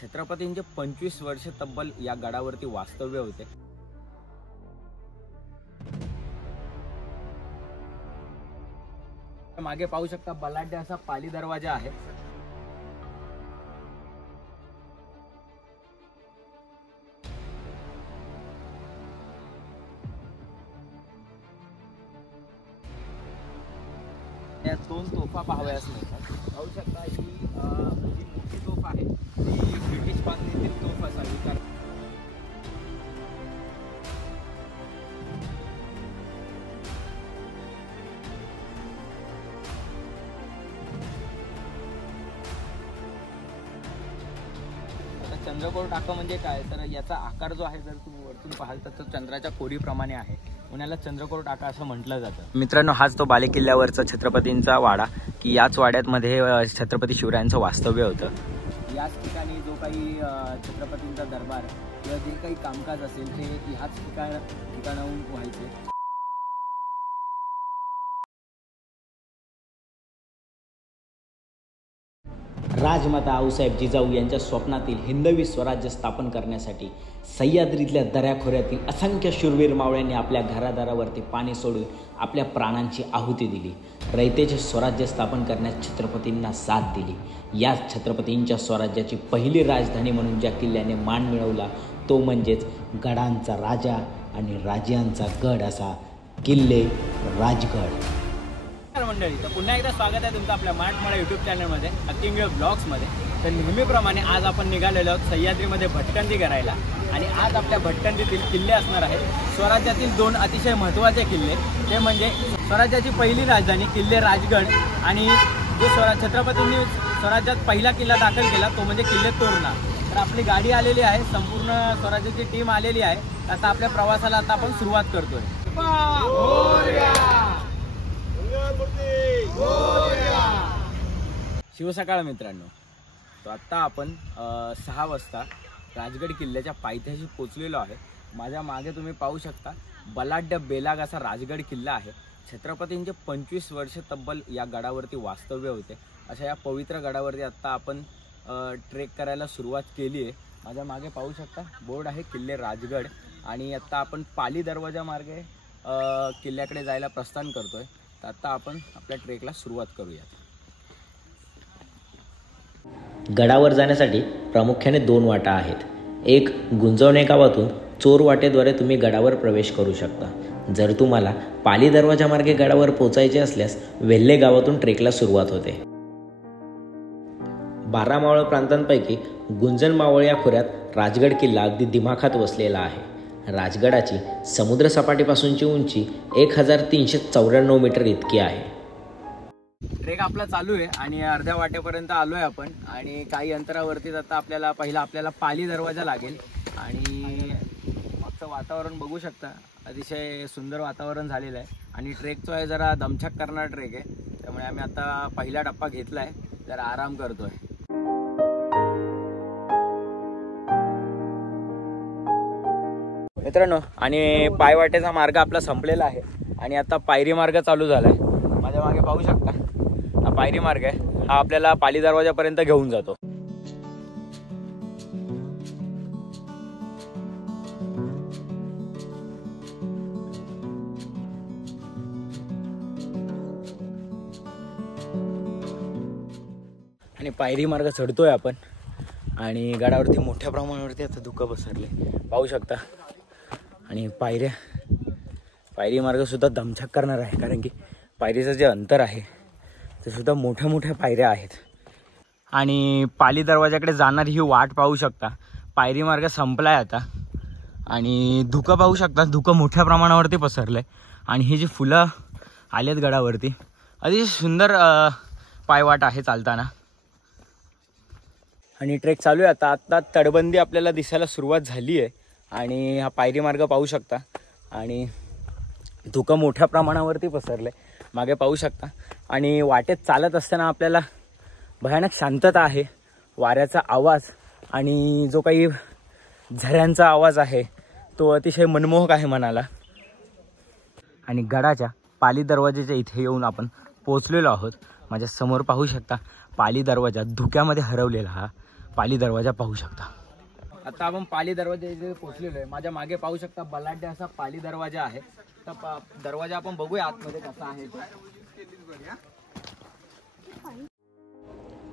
छत्रपतींचे 25 वर्ष तब्बल या गडावरती वास्तव्य होते। मागे पाहू शकता बलाढ्य असा पाली दरवाजा आहे। या दोन तोफा पाहावयास मिळतात। पाहू शकता ही मोठी तोफ आहे, ती ब्रिटिश बांधणीतील तोफ असावी। चंद्रकोर टाका म्हणजे काय, तर याचा आकार जो आहे जर तुम्ही वरतून पाहाल तर तो चंद्राच्या कोरीप्रमाणे आहे, उन्हाला चंद्रकोर टाका असं म्हटलं जातं। मित्रांनो, हाच तो बालेकिल्ल्यावरचा छत्रपतींचा वाडा की याच वाड्यामध्ये छत्रपती शिवरायांचं वास्तव्य होतं। याच ठिकाणी जो काही छत्रपतींचा दरबार किंवा जे काही कामकाज असेल ते ह्याच ठिकाणाहून व्हायचे। राजमाता आऊसाहेब जिजाऊ यांच्या स्वप्नातील हिंदवी स्वराज्य स्थापन करण्यासाठी सह्याद्रीतल्या दऱ्याखोऱ्यातील असंख्य शूरवीर मावळ्यांनी आपल्या घरादारावरती पाणी सोडून आपल्या प्राणांची आहुती दिली। रयतेचे स्वराज्य स्थापन करण्यास छत्रपतींना साथ दिली। याच छत्रपतींच्या स्वराज्याची पहिली राजधानी म्हणून ज्या किल्ल्याने मान मिळवला तो म्हणजेच गडांचा राजा आणि राजांचा गड असा किल्ले राजगड। मंडळी, तर पुन्हा एकदा स्वागत आहे तुमचं आपल्या मराठमोळा यूट्यूब चॅनलमध्ये अकिंग ब्लॉग्समध्ये। तर नेहमीप्रमाणे आज आपण निघालेलो आहोत सह्याद्रीमध्ये भटकंती करायला, आणि आज आपल्या भटकंतीतील किल्ले असणार आहेत स्वराज्यातील दोन अतिशय महत्त्वाचे किल्ले। ते म्हणजे स्वराज्याची पहिली राजधानी किल्ले राजगड, आणि जो छत्रपतींनी स्वराज्यात पहिला किल्ला दाखल केला तो म्हणजे किल्ले तोरणा। तर आपली गाडी आलेली आहे, संपूर्ण स्वराज्याची टीम आलेली आहे। आता आपल्या प्रवासाला आता आपण सुरुवात करतोय। शिवसकाळ मित्रांनो, तो आत्ता आपण 6 वाजता राजगड किल्ल्याच्या पायथ्याशी पोचलेलो आहे। माझ्या मागे तुम्ही पाहू शकता बलाढ्य बेलाग असा राजगड किल्ला आहे। छत्रपतींचे 25 वर्ष तब्बल या गडावरती वास्तव्य होते। अशा या पवित्र गडावरती आत्ता आपण ट्रेक करायला सुरुवात केली आहे। माझ्या मागे पाहू शकता बोर्ड आहे किल्ले राजगड, आणि आत्ता आपण पाली दरवाजा मार्गे किल्ल्याकडे जायला प्रस्थान करतोय। तर आता आपण आपल्या ट्रेकला सुरुवात करूया। गडावर जाण्यासाठी प्रामुख्याने 2 वाटा आहेत। एक गुंजवणे गावातून चोर वाटेद्वारे तुम्ही गडावर प्रवेश करू शकता। जर तुम्हाला पाली दरवाजा मार्गे गडावर पोहोचायचे असल्यास वेल्हे गावातून ट्रेकला सुरुवात होते। 12 मावळ प्रांतांपैकी गुंजन मावळ या खोऱ्यात राजगड किल्ला अगदी दिमाखात वसलेला आहे। राजगडाची समुद्र सपाटीपासूनची उंची 1394 मीटर इतकी आहे। ट्रेक आपला चालू आहे आणि अर्ध्या वाटेपर्यंत आलोय आपण, आणि काही अंतरावरतीच आता आपल्याला पाली दरवाजा लागेल। आणि मागचं वातावरण बघू शकता, अतिशय सुंदर वातावरण झालेलं आहे, आणि ट्रेक जो आहे जरा दमछाक करणारा ट्रेक आहे, त्यामुळे आम्ही आता पहिला टप्पा घेतलाय, जरा आराम करतोय। मित्रांनो, आणि पायवाटेचा मार्ग आपला संपलेला आहे आणि आता पायरी मार्ग चालू झालाय। माझ्या मागे पाहू शकता हा पायरी मार्ग आहे, हा आपल्याला पाली दरवाजापर्यंत घेऊन जातो। आणि पायरी मार्ग चढतोय आपण, आणि गडावरती मोठ्या प्रमाणावरती आता धुकं पसरले पाहू शकता। आणि पायरी मार्ग सुद्धा दमछाक करणार आहे, कारण की पायरीचं जे अंतर आहे ते सुद्धा मोठ्या पायऱ्या आहेत। आणि पाली दरवाजाकडे जाणारी ही वाट पाहू शकता। पायरी मार्ग संपलाय आता, आणि धुकं पाहू शकता, धुकं मोठ्या प्रमाणावरती पसरलंय, आणि ही जी फुलं आलेत गडावरती अतिशय सुंदर पायवाट आहे चालताना। आणि ट्रेक चालू आहे आता तटबंदी आपल्याला दिसायला सुरुवात झाली आहे, आणि हा पायरी मार्ग पाहू शकता, आणि धुकं मोठ्या प्रमाणावरती पसरले मागे पाहू शकता। आणि वाटेत चालत असताना आपल्याला भयानक शांतता आहे, वाऱ्याचा आवाज आणि जो काही झऱ्यांचा आवाज आहे तो अतिशय मनमोहक आहे मनाला। आणि गडाच्या पाली दरवाजाच्या इथे येऊन आपण पोहोचलेलो आहोत। माझ्या समोर पाहू शकता पाली दरवाजा धुक्यामध्ये हरवलेला हा पाली दरवाजा पाहू शकता। आता आपण पाली दरवाजा इथे पोहोचलेलो आहे। माझ्या मागे पाहू शकता बलाढ्य असा पाली दरवाजा आहे। तर दरवाजा आपण बघूया आतमध्ये कसा आहे तो।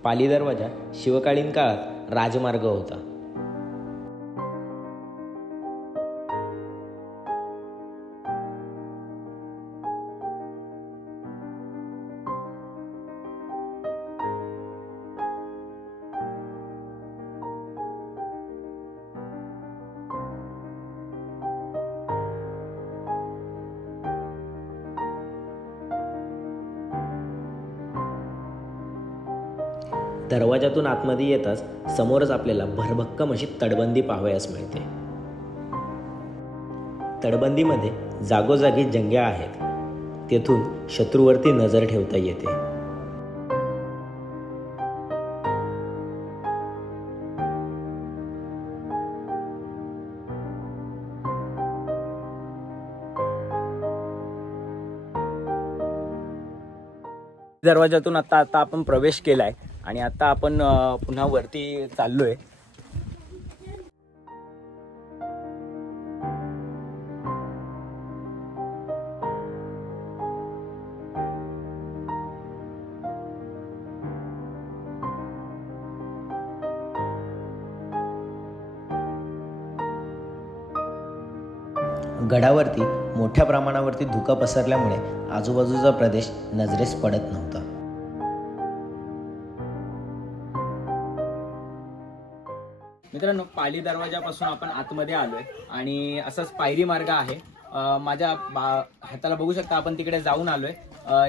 पाली दरवाजा शिवकालीन काळात राजमार्ग होता। दरवाजातून आतमध्ये येताच समोरच आपल्याला भरभक्कम अशी तटबंदी पाहावयास मिळते। तटबंदीमध्ये जागोजागी जंग्या आहेत, तेथून शत्रूवरती नजर ठेवता येते। दरवाजातून आता आपण प्रवेश केलाय आणि आता आपण पुन्हा वरती चाललोय। गडावरती मोठ्या प्रमाणावरती धुकं पसरल्यामुळे आजूबाजूचा प्रदेश नजरेस पडत नव्हता। मित्रांनो, पाली दरवाजापासून आपण आतमध्ये आलोय आणि असाच पायरी मार्ग आहे। माझ्या हाताला बघू शकता आपण तिकडे जाऊन आलोय।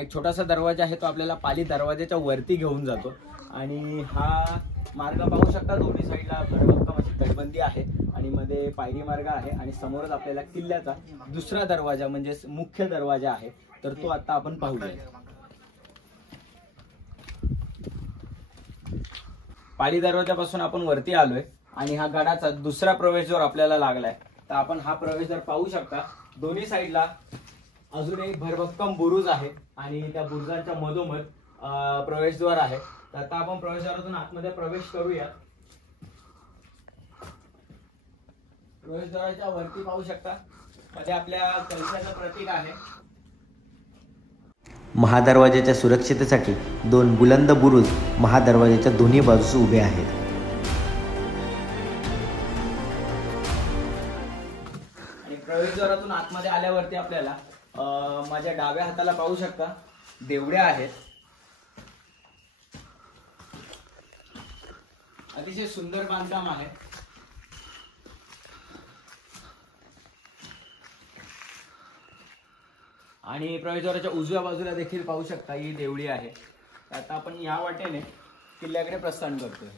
एक छोटासा दरवाजा आहे तो आपल्याला पाली दरवाजाच्या वरती घेऊन जातो आणि हा मार्ग पाहू शकता दोन्ही साईडला भरभक्कम अशी तटबंदी आहे आणि मध्ये पायरी मार्ग आहे आणि समोरच आपल्याला किल्ल्याचा दुसरा दरवाजा म्हणजे मुख्य दरवाजा आहे। तर तो आता आपण पाहूया। पाली दरवाजापासून आपण वरती आलोय आणि हा गडाचा दुसरा प्रवेशद्वार आपल्याला लागलाय। तर आपण हा प्रवेशद्वार पाहू शकता। दोन्ही साईडला अजून एक भरभक्कम बुरुज आहे आणि त्या बुरुजांच्या मधोमध प्रवेशद्वार आहे। तर आता आपण प्रवेशद्वारातून आतमध्ये प्रवेश करूया। प्रवेशद्वाराच्या वरती पाहू शकता मध्ये आपल्या कलशाचं प्रतीक आहे। महादरवाजाच्या सुरक्षितेसाठी 2 बुलंद बुरुज महादरवाजाच्या दोन्ही बाजूस उभे आहेत। आणि प्रवेशद्वारातून आतमध्ये आल्यावरती आपल्याला माझ्या डाव्या हाताला पाहू शकता देवड्या आहेत। अतिशय सुंदर बांधकाम आहे। आणि प्रवेशद्वाराच्या उजव्या बाजूला देखील पाहू शकता ही देवळी आहे। आता आपण या वाटेने किल्ल्याकडे प्रस्थान करतोय।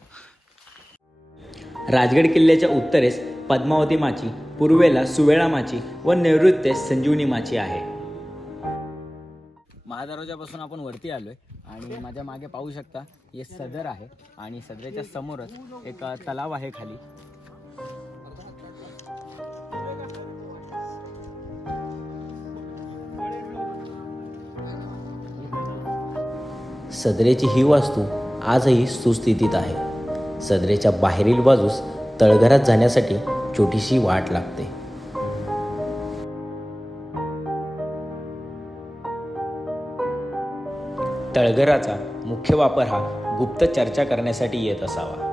राजगड किल्ल्याच्या उत्तरेस पद्मावती माची, पूर्वेला सुवेळा माची व नैऋत्येस संजीवनी माची आहे। महादरवाजापासून आपण वरती आलोय आणि माझ्या मागे पाहू शकता हे सदर आहे आणि सदरेच्या समोरच एक तलाव आहे खाली। सदरेची ही वास्तू आजही सुस्थितीत आहे। सदरेच्या बाहेरील बाजूस तळघरात जाण्यासाठी छोटीशी वाट लागते। तळघराचा मुख्य वापर हा गुप्त चर्चा करण्यासाठी येत असावा।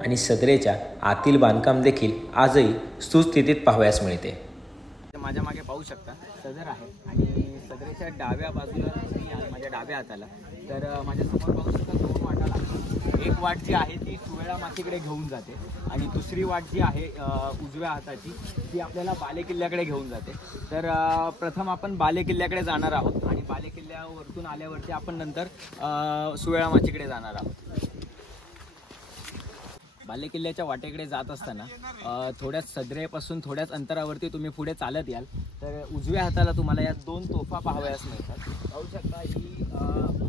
आणि सदरेच्या आतील बांधकाम देखील आजही सुस्थितीत पाहावयास मिळते। माझ्या मागे पाहू शकता सदर आहे आणि सदरेच्या डाव्या बाजूला माझ्या डाव्या हाताला तर माझ्या समोर पाहू शकता 2 वाटा लागतात। एक वाट जी आहे ती सुवेळा माचीकडे घेऊन जाते आणि दुसरी वाट जी आहे उजव्या हाताची ती आपल्याला बाले किल्ल्याकडे घेऊन जाते। तर प्रथम आपण बाले किल्ल्याकडे जाणार आहोत आणि बाले किल्ल्यावरतून आल्यावरती आपण नंतर सुवेळा माचीकडे जाणार आहोत। बाले किल्ल्याच्या वाटेकडे जात असताना थोड्याच सदरेपासून थोड्याच अंतरावरती तुम्ही पुढे चालत याल तर उजव्या हाताला तुम्हाला या 2 तोफा पाहावयास मिळतात। पाहू शकता ही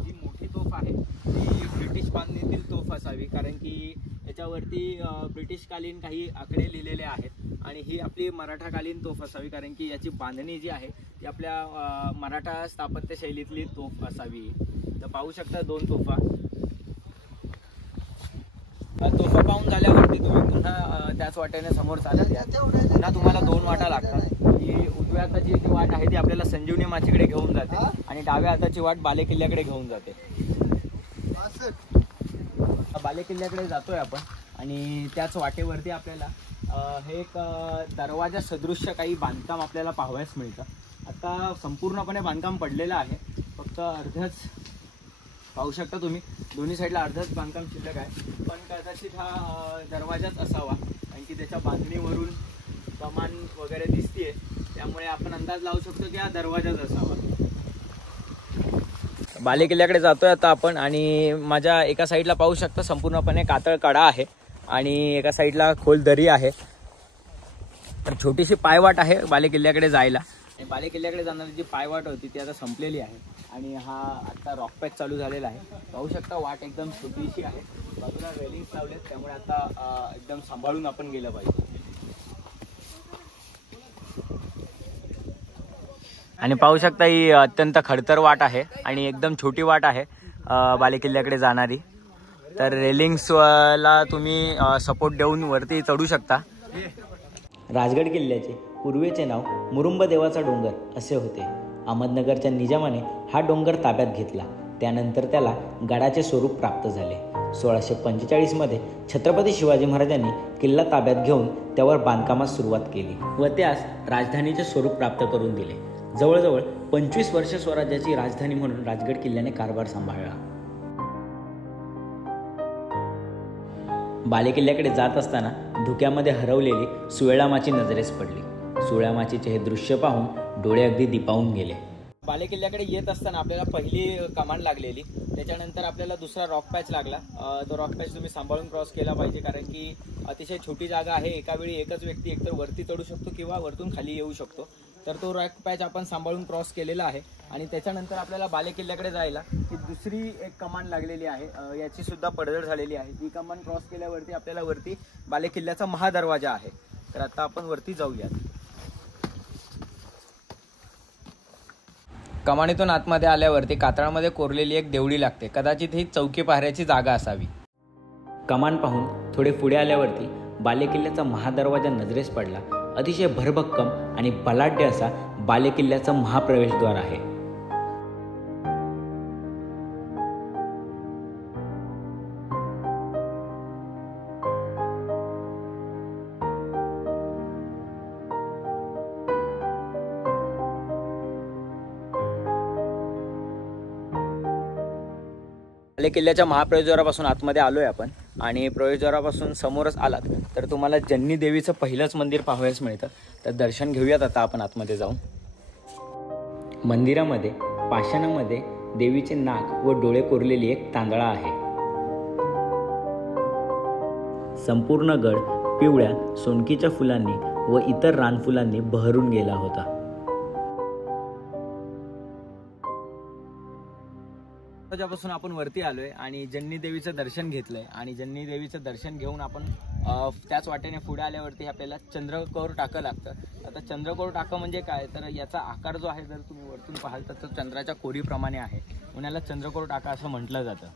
जी मोठी तोफ आहे ती ब्रिटिश बांधणीतील तोफ असावी, कारण की याच्यावरती ब्रिटिशकालीन काही आकडे लिहिलेले आहेत. आणि ही आपली मराठाकालीन तोफ असावी, कारण की याची बांधणी जी आहे ती आपल्या मराठा स्थापत्य शैलीतली तोफ असावी. तर पाहू शकता 2 तोफा. तोफा पाहून झाल्यावरती तुम्ही पुन्हा त्याच वाटेने समोर चालत या. पुन्हा तुम्हाला 2 वाटा लागतात. ही उजव्या हाताची जी वाट आहे ती आपल्याला संजीवनी माचीकडे घेऊन जाते आणि डाव्या हाताची वाट बालेकिल्ल्याकडे घेऊन जाते. बालेकिल्ल्याकडे जातोय आपण आणि त्याच वाटेवरती आपल्याला हे एक दरवाजा सदृश्य काही बांधकाम आपल्याला पाहावयास मिळतं. आता संपूर्णपणे बांधकाम पडलेलं आहे, फक्त अर्धच पाहू शकता तुम्ही. दोन्ही साईडला अर्धच बांधकाम शिल्लक आहे, पण कदाचित हा दरवाजाच असावा, कारण की त्याच्या बांधणीवरून कमान वगैरे दिसतीये, त्यामुळे आपण अंदाज लावू शकतो की हा दरवाजाच असावा. बालेकिल्ल्याकडे जातोय आता आपण आणि माझ्या एका साईडला पाहू शकता संपूर्णपणे कातळ कडा आहे आणि एका साईडला खोल दरी आहे. तर छोटीशी पायवाट आहे बालेकिल्ल्याकडे जायला. आणि बालेकिल्ल्याकडे जाणारी जी पायवाट होती ती आता संपलेली आहे आणि हा आता रॉक पॅच चालू झालेला आहे. पाहू शकता वाट एकदम छोटीशी आहे, बाजूला रेलिंग्स लावलेत, त्यामुळे आता एकदम सांभाळून आपण गेलं पाहिजे. आणि पाहू शकता ही अत्यंत खडतर वाट आहे आणि एकदम छोटी वाट आहे बालेकिल्ल्याकडे जाणारी. तर रेलिंग्सला तुम्ही सपोर्ट देऊन वरती चढू शकता. राजगड किल्ल्याचे पूर्वेचे नाव मुरुंब देवाचा डोंगर असे होते. अहमदनगरच्या निजामाने हा डोंगर ताब्यात घेतला. त्यानंतर त्याला गडाचे स्वरूप प्राप्त झाले. 1645 मध्ये छत्रपती शिवाजी महाराजांनी किल्ला ताब्यात घेऊन त्यावर बांधकामास सुरुवात केली व त्यास राजधानीचे स्वरूप प्राप्त करून दिले. जवळजवळ 25 वर्ष स्वराज्याची राजधानी म्हणून राजगड किल्ल्याने कारभार सांभाळला. बालेकिल्ल्याकडे जात असताना धुक्यामध्ये हरवलेली सुवेळामाची नजरेस पडली. सुवेळामाचीचे हे दृश्य पाहून डोळे अगदी दिपावून गेले. बालेकिल्ल्याकडे येत असताना आपल्याला पहिली कमान लागलेली, त्याच्यानंतर आपल्याला दुसरा रॉक पॅच लागला. तो रॉक पॅच तुम्ही सांभाळून क्रॉस केला पाहिजे, कारण की अतिशय छोटी जागा आहे. एका वेळी एकच व्यक्ती एकतर वरती चढू शकतो किंवा वरतून खाली येऊ शकतो. तर तो रॉक पॅच आपण सांभाळून क्रॉस केलेला आहे. आणि त्याच्यानंतर आपल्याला बालेकिल्ल्याकडे जायला ही दुसरी एक कमान लागलेली आहे, याची सुद्धा पडझड झालेली आहे. ही कमान क्रॉस केल्यावरती आपल्याला वरती बालेकिल्ल्याचा महादरवाजा आहे. तर आता आपण वरती जाऊयात. कमानीतून आतमध्ये आल्यावरती कातळामध्ये कोरलेली एक देवळी लागते. कदाचित ही चौकी पाहऱ्याची जागा असावी. कमान पाहून थोडे पुढे आल्यावरती बालेकिल्ल्याचा महादरवाजा नजरेस पडला. अतिशय भरभक्कम आणि बलाढ्य असा बालेकिल्ल्याचा महाप्रवेशद्वार आहे. बालेकिल्ल्याच्या महाप्रवेशद्वारापासून आतमध्ये आलोय आपण आणि प्रवेशद्वारापासून समोरच आलात तर तुम्हाला जन्नी देवीचं पहिलंच मंदिर पाहावयास मिळतं. तर दर्शन घेऊयात आता आपण आतमध्ये जाऊन. मंदिरामध्ये पाषाणामध्ये देवीचे नाक व डोळे कोरलेली एक तांदळा आहे. संपूर्ण गड पिवळ्या सोनकीच्या फुलांनी व इतर रानफुलांनी बहरून गेला होता. ज्यापासून आपण वरती आलोय आणि जन्नी देवीचं दर्शन घेतलंय आणि जन्नी देवीचं दर्शन घेऊन आपण त्याच वाटेने पुढे आल्यावरती आपल्याला चंद्रकोर टाकं लागतं. आता चंद्रकोर टाकं म्हणजे काय, तर याचा आकार जो आहे जर तुम्ही वरतून पाहाल तर तो चंद्राच्या कोरीप्रमाणे आहे, म्हणून याला चंद्रकोर टाका असं म्हटलं जातं.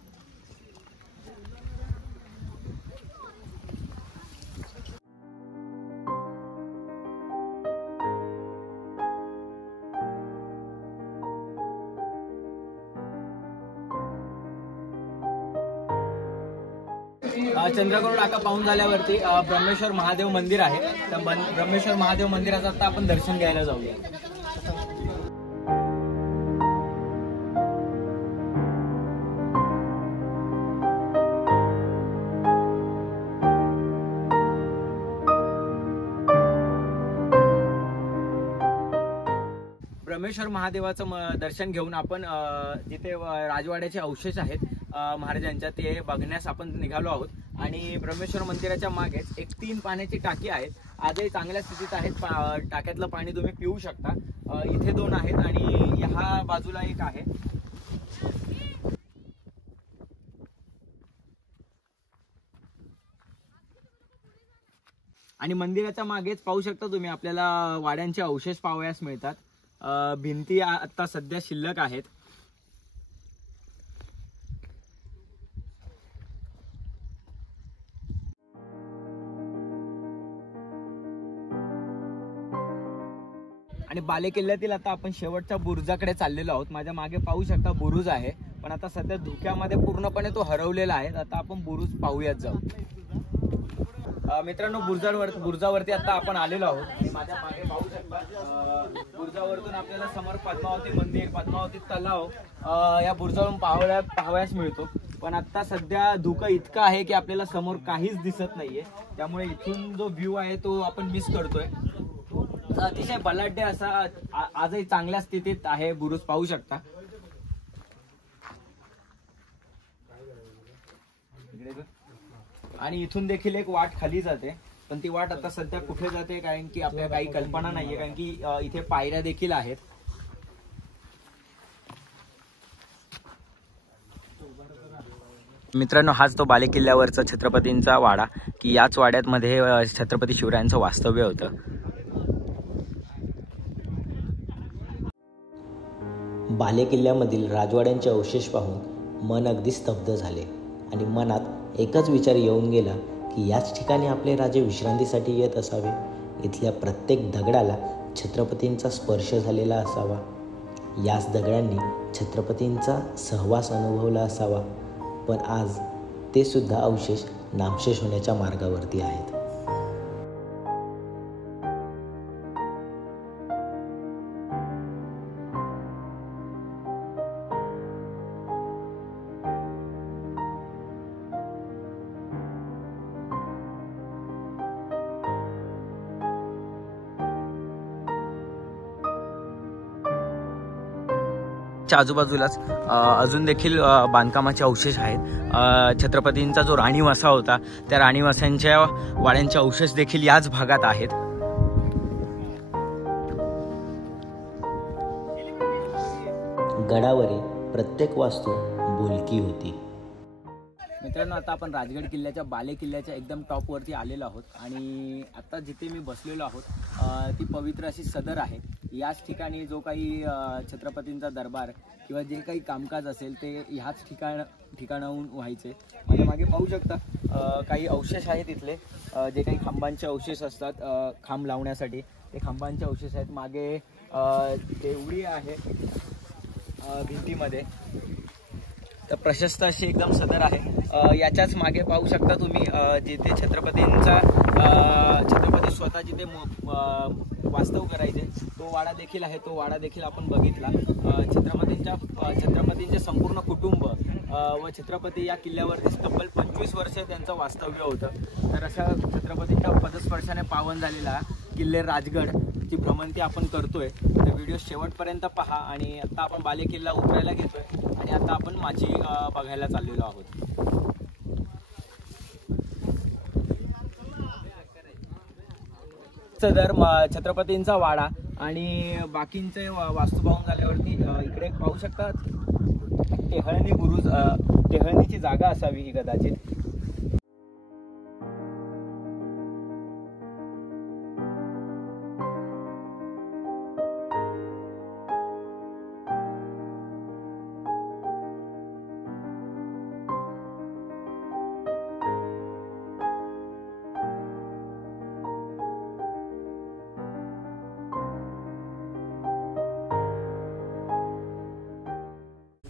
चंद्रकोर टाका पाहून झाल्यावरती ब्रह्मेश्वर महादेव मंदिर आहे. तर ब्रह्मेश्वर महादेव मंदिराचं आता आपण दर्शन घ्यायला जाऊया. ब्रह्मेश्वर महादेवाचं दर्शन घेऊन आपण जिथे राजवाड्याचे अवशेष आहेत महाराजांच्या ते बघण्यास आपण निघालो आहोत. आणि ब्रह्मेश्वर मंदिराच्या मागेच एक 3 पाण्याची टाकी आहेत. आजही चांगल्या स्थितीत आहेत. टाक्यातलं पाणी तुम्ही पिऊ शकता. इथे 2 आहेत आणि ह्या बाजूला एक आहे. आणि मंदिराच्या मागेच पाहू शकता तुम्ही आपल्याला वाड्यांचे अवशेष पाहावयास मिळतात. भिंती आता सध्या शिल्लक आहेत. आणि बालेकिल्ल्यातील आता आपण शेवटच्या बुरुजाकडे चाललेलो आहोत. माझ्या मागे पाहू शकता बुरुज आहे, पण आता सध्या धुक्यामध्ये पूर्णपणे तो हरवलेला आहे. आता आपण बुरुज पाहूयात जाऊ. मित्रांनो, बुरुजावरती आता आपण आलेलो आहोत आणि माझ्या मागे पाहू शकता बुरुजावरतून आपल्याला समोर पद्मावती मंदिर, पद्मावती तलाव या बुरुजावरून पाहावयास मिळतो. पण आता सध्या धुकं इतकं आहे की आपल्याला समोर काहीच दिसत नाहीये. त्यामुळे इथून जो व्ह्यू आहे तो आपण मिस करतोय. अतिशय बलाढ्य असा आजही चांगल्या स्थितीत आहे बुरुज पाहू शकता. आणि इथून देखील एक वाट खाली जाते, पण ती वाट आता सध्या कुठे जाते कारण की आपल्याला काही कल्पना नाहीये, कारण की इथे पायऱ्या देखील आहेत. मित्रांनो, हाच तो बालेकिल्ल्यावरचा छत्रपतींचा वाडा, की याच वाड्यामध्ये छत्रपती शिवरायांचं वास्तव्य होतं. बालेकिल्ल्यामधील राजवाड्यांचे अवशेष पाहून मन अगदी स्तब्ध झाले आणि मनात एकच विचार येऊन गेला की याच ठिकाणी आपले राजे विश्रांतीसाठी येत असावे. इथल्या प्रत्येक दगडाला छत्रपतींचा स्पर्श झालेला असावा. याच दगडांनी छत्रपतींचा सहवास अनुभवला असावा. पण आज ते सुद्धा अवशेष नामशेष होण्याच्या मार्गावरती आहेत. च्या आजूबाजूलाच अजून देखील बांधकामाचे अवशेष आहेत. छत्रपतींचा जो राणीवसा होता त्या राणीवसांच्या वाड्यांचे अवशेष देखील याच भागात आहेत. गडावरील प्रत्येक वास्तू बोलकी होती. मित्रांनो, आता आपण राजगड किल्ल्याच्या बालेकिल्ल्याच्या एकदम टॉपवरती आलेलो आहोत आणि आता जिथे मी बसलेलो आहोत ती पवित्र अशी सदर आहे. याच ठिकाणी जो काही छत्रपतींचा दरबार किंवा जे काही कामकाज असेल ते ह्याच ठिकाणाहून व्हायचे. माझ्या मागे पाहू शकता काही अवशेष आहेत इथले, जे काही खांबांचे अवशेष असतात खांब लावण्यासाठी, ते खांबांचे अवशेष आहेत. मागे देवळी आहे भिंतीमध्ये, तर प्रशस्त अशी एकदम सदर आहे. याच्याच मागे पाहू शकता तुम्ही जिथे छत्रपती स्वतः जिथे वास्तव करायचे तो वाडा देखील आहे. तो वाडा देखील आपण बघितला. छत्रपतींचे संपूर्ण कुटुंब व छत्रपती या किल्ल्यावरती तब्बल 25 वर्ष त्यांचं वास्तव्य होतं. तर अशा छत्रपतींच्या पदस्पर्शाने पावन झालेला किल्ले राजगडची भ्रमंती आपण करतोय. तर व्हिडिओ शेवटपर्यंत पहा. आणि आता आपण बालेकिल्ला उतरायला घेतोय आणि आता आपण माची बघायला चाललेलो आहोत. सदर छत्रपतींचा वाडा आणि बाकींचे वास्तू पाहून झाल्यावरती इकडे पाहू शकता टेहळणी बुरुज, टेहळणीची जागा असावी ही कदाचित.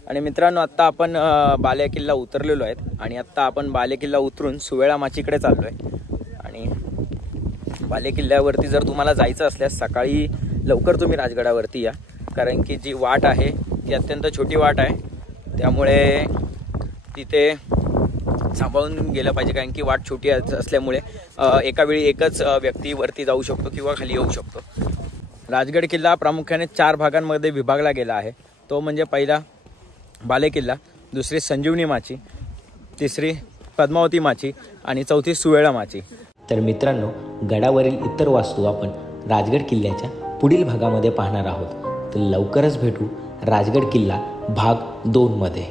आणि मित्रांनो, आत्ता आपण बालेकिल्ला उतरलेलो आहेत आणि आत्ता आपण बालेकिल्ला उतरून सुवेळा माचीकडे चाललो आहे. आणि बालेकिल्ल्यावरती जर तुम्हाला जायचं असल्यास सकाळी लवकर तुम्ही राजगडावरती या, कारण की जी वाट आहे ती अत्यंत छोटी वाट आहे. त्यामुळे तिथे सांभाळून गेलं पाहिजे, कारण की वाट छोटी असल्यामुळे एका वेळी एकच व्यक्ती वरती जाऊ शकतो किंवा खाली येऊ शकतो. राजगड किल्ला प्रामुख्याने 4 भागांमध्ये विभागला गेला आहे. तो म्हणजे पहिला बालेकिल्ला, दुसरी संजीवनी माची, तिसरी पद्मावती माची आणि चौथी सुवेळा माची. तर मित्रांनो, गडावरील इतर वास्तू आपण राजगड किल्ल्याच्या पुढील भागामध्ये पाहणार आहोत. तर लवकरच भेटू राजगड किल्ला भाग 2 मध्ये.